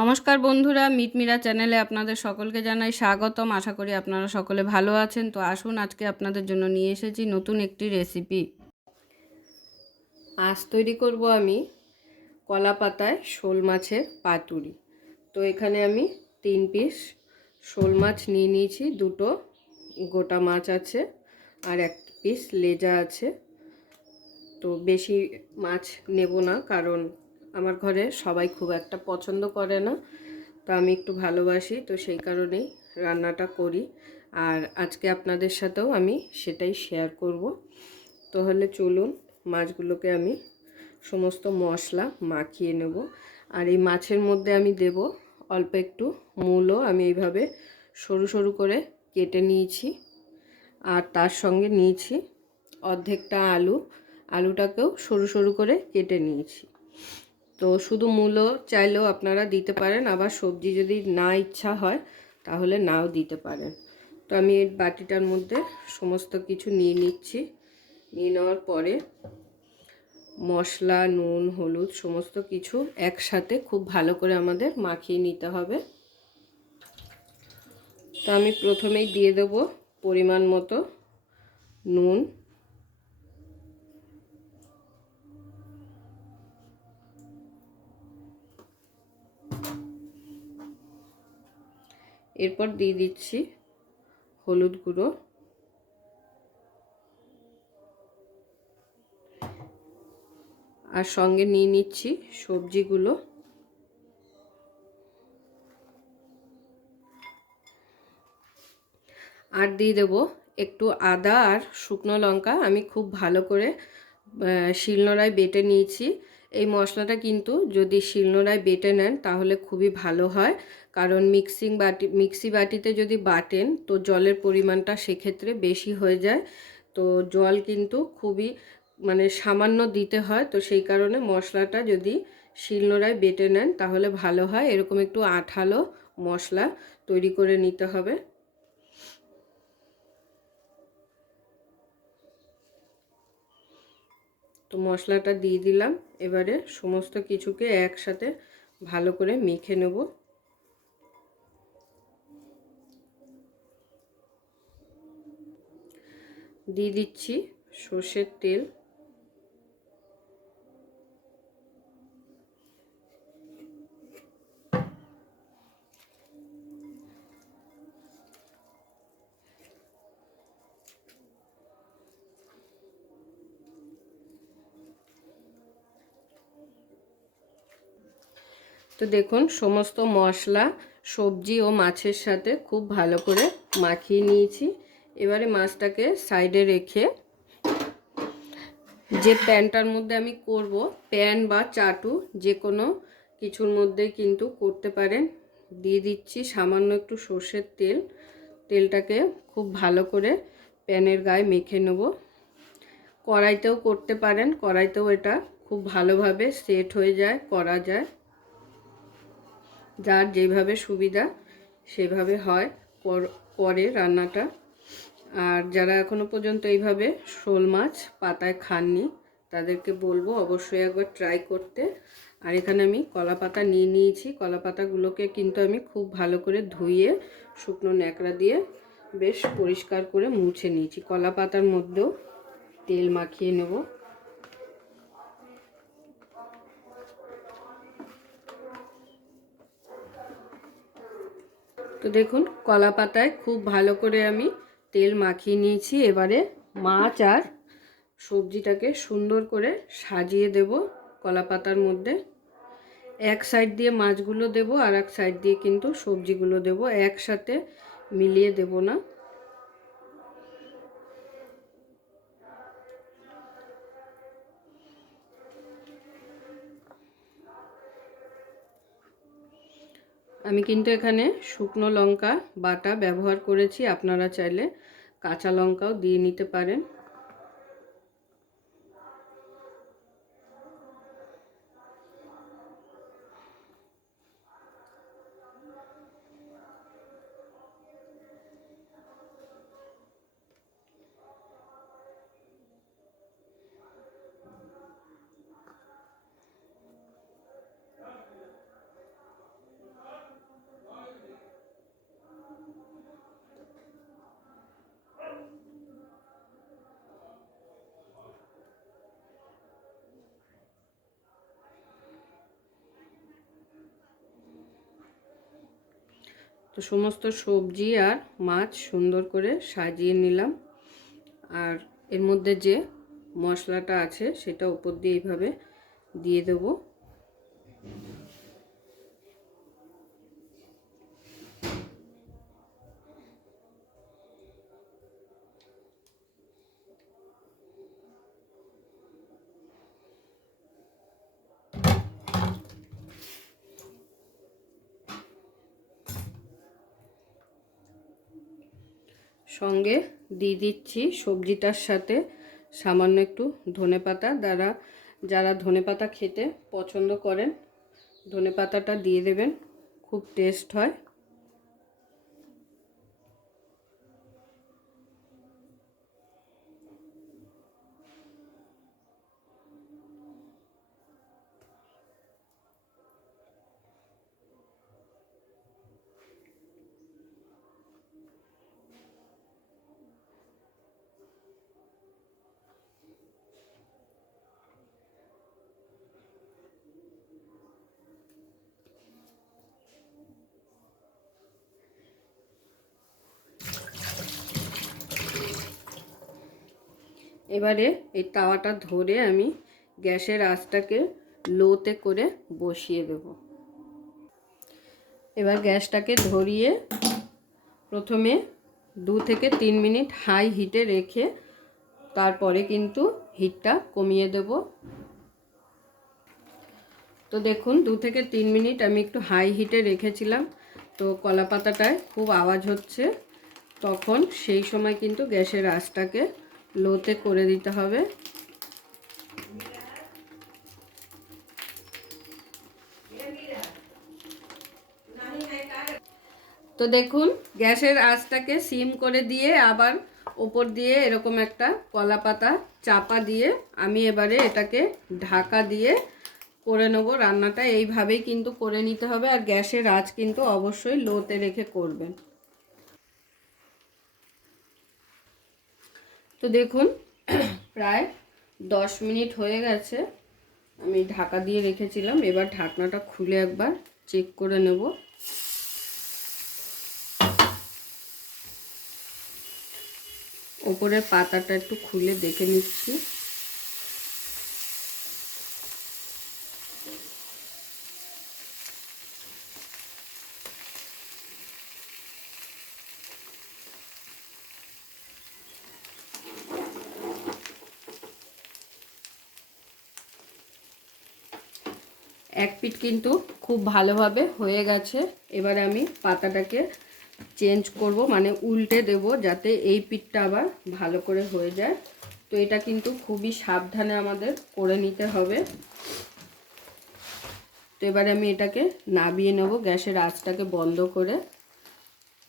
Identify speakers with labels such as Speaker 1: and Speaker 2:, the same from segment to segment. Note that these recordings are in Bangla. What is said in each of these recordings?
Speaker 1: নমস্কার বন্ধুরা মিটমিরা চ্যানেলে আপনাদের সকলকে জানাই স্বাগতম। আশা করি আপনারা সকলে ভালো আছেন। তো আসুন, আজকে আপনাদের জন্য নিয়ে এসেছি নতুন একটি রেসিপি আজ তৈরি করব আমি কলা পাতায় শোল মাছের পাতুরি। তো এখানে আমি তিন পিস শোল মাছ নিয়ে নিয়েছি। দুটো গোটা মাছ আছে আর এক পিস লেজা আছে। তো বেশি মাছ নেব না, কারণ আমার ঘরে সবাই খুব একটা পছন্দ করে না, তো আমি একটু ভালোবাসি, তো সেই কারণেই রান্নাটা করি। আর আজকে আপনাদের সাথেও আমি সেটাই শেয়ার করব। তাহলে চলুন মাছগুলোকে আমি সমস্ত মশলা মাখিয়ে নেব। আর এই মাছের মধ্যে আমি দেব অল্প একটু মূলও, আমি এইভাবে সরু সরু করে কেটে নিয়েছি। আর তার সঙ্গে নিয়েছি অর্ধেকটা আলু, আলুটাকেও সরু সরু করে কেটে নিয়েছি। তো শুধু মূলো চাইলেও আপনারা দিতে পারেন, আবার সবজি যদি না ইচ্ছা হয় তাহলে নাও দিতে পারেন। তো আমি এই বাটিটার মধ্যে সমস্ত কিছু নিয়ে নিচ্ছি। নিয়ে নেওয়ার পরে মশলা, নুন, হলুদ সমস্ত কিছু একসাথে খুব ভালো করে আমাদের মাখিয়ে নিতে হবে। তো আমি প্রথমেই দিয়ে দেবো পরিমাণ মতো নুন। এরপর দিয়ে দিচ্ছি হলুদ গুঁড়ো। আর সঙ্গে নিয়ে নিচ্ছি সবজিগুলো। আর দিয়ে দেবো একটু আদা আর শুকনো লঙ্কা। আমি খুব ভালো করে শিলনোড়ায় বেটে নিয়েছি। এই মশলাটা কিন্তু যদি শিলনোড়ায় বেটে নেন তাহলে খুবই ভালো হয়। কারণ মিক্সিং বাটি মিক্সি বাটিতে যদি বাটেন তো জলের পরিমাণটা সেক্ষেত্রে বেশি হয়ে যায়। তো জল কিন্তু খুবই মানে সামান্য দিতে হয়। তো সেই কারণে মশলাটা যদি শিলনোড়ায় বেটে নেন তাহলে ভালো হয়। এরকম একটু আঠালো মশলা তৈরি করে নিতে হবে। তো মশলাটা দিয়ে দিলাম। এবারে সমস্ত কিছুকে একসাথে ভালো করে মেখে নেব। দিয়ে দিচ্ছি সর্ষের তেল। তো দেখুন, সমস্ত মশলা, সবজি ও মাছের সাথে খুব ভালো করে মাখিয়ে নিয়েছি। এবারে মাছটাকে সাইডে রেখে যে প্যানটার মধ্যে আমি করব, প্যান বা চাটু, যে কোনো কিছুর মধ্যে কিন্তু করতে পারেন। দিয়ে দিচ্ছি সামান্য একটু সর্ষের তেল। তেলটাকে খুব ভালো করে প্যানের গায়ে মেখে নেব। কড়াইতেও করতে পারেন, কড়াইতেও এটা খুব ভালোভাবে সেট হয়ে যায়, করা যায়। যার যেভাবে সুবিধা, সেভাবে হয় পরে রান্নাটা। আর যারা এখনও পর্যন্ত এইভাবে শোল মাছ পাতায় খাননি, তাদেরকে বলব অবশ্যই একবার ট্রাই করতে। আর এখানে আমি কলা পাতা নিয়ে নিয়েছি। কলা পাতাগুলোকে কিন্তু আমি খুব ভালো করে ধুয়ে, শুকনো ন্যাকড়া দিয়ে বেশ পরিষ্কার করে মুছে নিয়েছি। কলা পাতার মধ্যেও তেল মাখিয়ে নেব। তো দেখুন, কলা পাতায় খুব ভালো করে আমি তেল মাখিয়ে নিয়েছি। এবারে মাছ আর সবজিটাকে সুন্দর করে সাজিয়ে দেব কলা পাতার মধ্যে। এক সাইড দিয়ে মাছগুলো দেব আর এক সাইড দিয়ে কিন্তু সবজিগুলো দেব। একসাথে মিলিয়ে দেব না। আমি কিন্তু এখানে শুকনো লঙ্কা বাটা ব্যবহার করেছি, আপনারা চাইলে কাঁচা লঙ্কাও দিয়ে নিতে পারেন। তো সমস্ত সবজি আর মাছ সুন্দর করে সাজিয়ে নিলাম। আর এর মধ্যে যে মশলাটা আছে সেটা উপর দিয়ে এইভাবে দিয়ে দেবো। সঙ্গে দিয়ে দিচ্ছি সবজিটার সাথে। সামান্য একটু ধনে পাতা দ্বারা যারা ধনে পাতা খেতে পছন্দ করেন, ধনে পাতাটা দিয়ে দেবেন। খুব টেস্ট হয়। এবারে এই তাওয়াটা ধরে আমি গ্যাসের আঁচটাকে লোতে করে বসিয়ে দেব। এবার গ্যাসটাকে ধরিয়ে প্রথমে দু থেকে তিন মিনিট হাই হিটে রেখে তারপরে কিন্তু হিটটা কমিয়ে দেব। তো দেখুন, দু থেকে তিন মিনিট আমি একটু হাই হিটে রেখেছিলাম। তো কলা পাতাটায় খুব আওয়াজ হচ্ছে। তখন সেই সময় কিন্তু গ্যাসের আঁচটাকে লোতে করে দিতে হবে। তো দেখুন, গ্যাসের আঁচটাকে সিম করে দিয়ে আবার ওপর দিয়ে এরকম একটা কলা পাতা চাপা দিয়ে আমি এবারে এটাকে ঢাকা দিয়ে করে নেব। রান্নাটা এইভাবেই কিন্তু করে নিতে হবে। আর গ্যাসের আঁচ কিন্তু অবশ্যই লোতে রেখে করবেন। তো দেখুন, প্রায় দশ মিনিট হয়ে গেছে। আমি ঢাকা দিয়ে রেখেছিলাম, এবার ঢাকনাটা খুলে একবার চেক করে নেব। ওপরের পাতাটা একটু খুলে দেখে নিচ্ছি। এক পিঠ কিন্তু খুব ভালোভাবে হয়ে গেছে। এবার আমি পাতাটাকে চেঞ্জ করব মানে উল্টে দেব যাতে এই পিঠটা আবার ভালো করে হয়ে যায়। তো এটা কিন্তু খুবই সাবধানে আমাদের করে নিতে হবে। তো এবারে আমি এটাকে নাবিয়ে নেব গ্যাসের আঁচটাকে বন্ধ করে।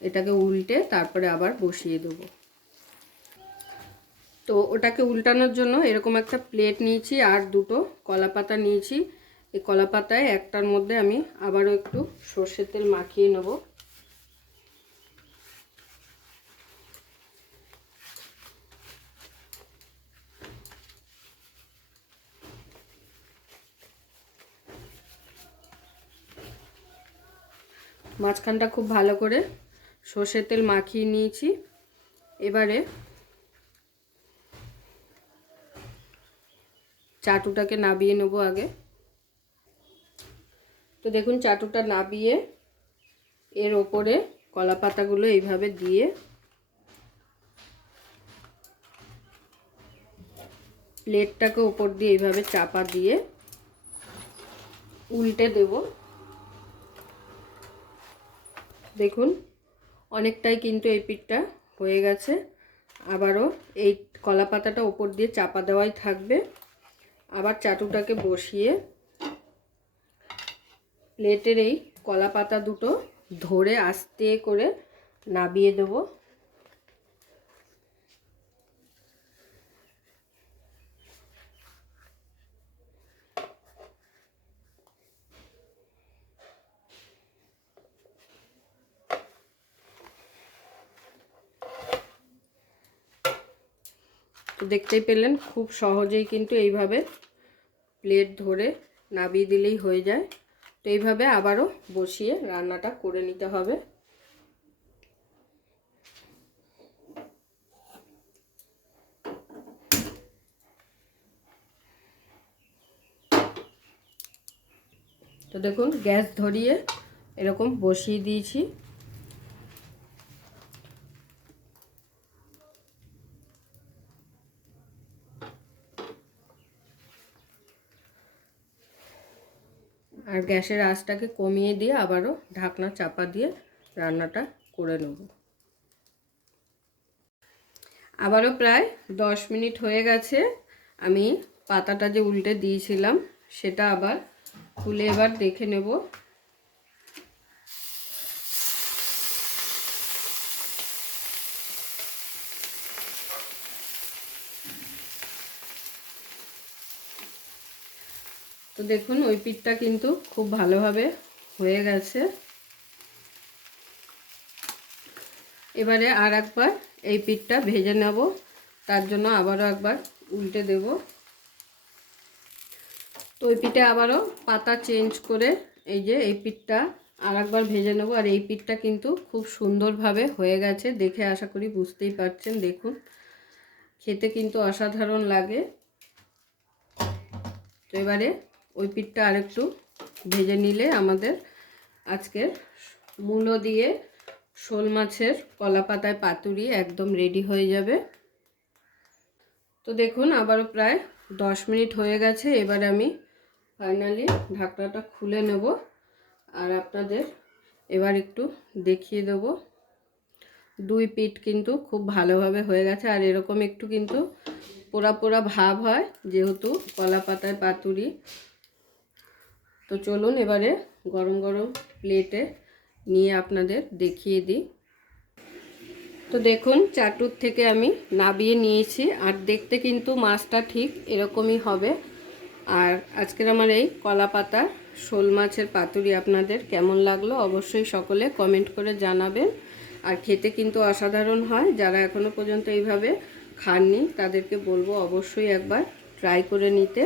Speaker 1: এটাকে উল্টে তারপরে আবার বসিয়ে দেবো। তো ওটাকে উল্টানোর জন্য এরকম একটা প্লেট নিয়েছি আর দুটো কলা পাতা নিয়েছি। এই কলা পাতায় একটার মধ্যে আমি আবারও একটু সর্ষের তেল মাখিয়ে নেব। মাঝখানটা খুব ভালো করে সর্ষের তেল মাখিয়ে নিয়েছি। এবারে চাটুটাকে নাবিয়ে নেব আগে। তো দেখুন চাটুটা নাবিয়ে এর ওপরে কলা পাতাগুলো এইভাবে দিয়ে প্লেটটাকে ওপর দিয়ে এইভাবে চাপা দিয়ে উল্টে দেব। দেখুন অনেকটাই কিন্তু এই পিঠটা হয়ে গেছে। আবারও এই কলা পাতাটা ওপর দিয়ে চাপা দেওয়াই থাকবে। আবার চাটুটাকে বসিয়ে প্লেটের এই কলা পাতা দুটো ধরে আস্তে করে নাবিয়ে দেব। তো দেখতেই পেলেন, খুব সহজেই কিন্তু এইভাবে প্লেট ধরে নাবিয়ে দিলেই হয়ে যায়। তো এইভাবে আবারও বসিয়ে রান্নাটা করে নিতে হবে। তো দেখুন, গ্যাস ধরিয়ে এরকম বসিয়ে দিয়েছি। আর গ্যাসের আঁচটাকে কমিয়ে দিয়ে আবারও ঢাকনা চাপা দিয়ে রান্নাটা করে নেব। আবারও প্রায় দশ মিনিট হয়ে গেছে। আমি পাতাটা যে উল্টে দিয়েছিলাম, সেটা আবার খুলে এবার দেখে নেব তো দেখুন, ওই পিঠটা কিন্তু খুব ভালোভাবে হয়ে গেছে। এবারে আর একবার এই পিঠটা ভেজে নেব। তার জন্য আবারও একবার উল্টে দেব। তো ওই পিঠে আবারও পাতা চেঞ্জ করে এই যে এই পিঠটা আর একবার ভেজে নেব। আর এই পিঠটা কিন্তু খুব সুন্দরভাবে হয়ে গেছে দেখে আশা করি বুঝতেই পারছেন। দেখুন, খেতে কিন্তু অসাধারণ লাগে। তো এবারে ওই পিঠটা আরেকটু ভেজে নিলে আমাদের আজকের মূলো দিয়ে শোল মাছের কলা পাতায় পাতুরি একদম রেডি হয়ে যাবে। তো দেখুন, আবারও প্রায় দশ মিনিট হয়ে গেছে। এবার আমি ফাইনালি ঢাকনাটা খুলে নেব আর আপনাদের এবার একটু দেখিয়ে দেব। দুই পিঠ কিন্তু খুব ভালোভাবে হয়ে গেছে আর এরকম একটু কিন্তু পোড়া পোড়া ভাব হয়, যেহেতু কলা পাতায় পাতুরি তো চলুন এবারে গরম গরম প্লেটে নিয়ে আপনাদের দেখিয়ে দিই। তো দেখুন, চাটুর থেকে আমি নাবিয়ে নিয়েছি, আর দেখতে কিন্তু মাছটা ঠিক এরকমই হবে। আর আজকের আমার এই কলা পাতা শোল মাছের পাতুরি আপনাদের কেমন লাগল অবশ্যই সকলে কমেন্ট করে জানাবেন। আর খেতে কিন্তু অসাধারণ হয়, যারা এখনও পর্যন্ত এইভাবে খাননি তাদেরকে বলব অবশ্যই একবার ট্রাই করে নিতে।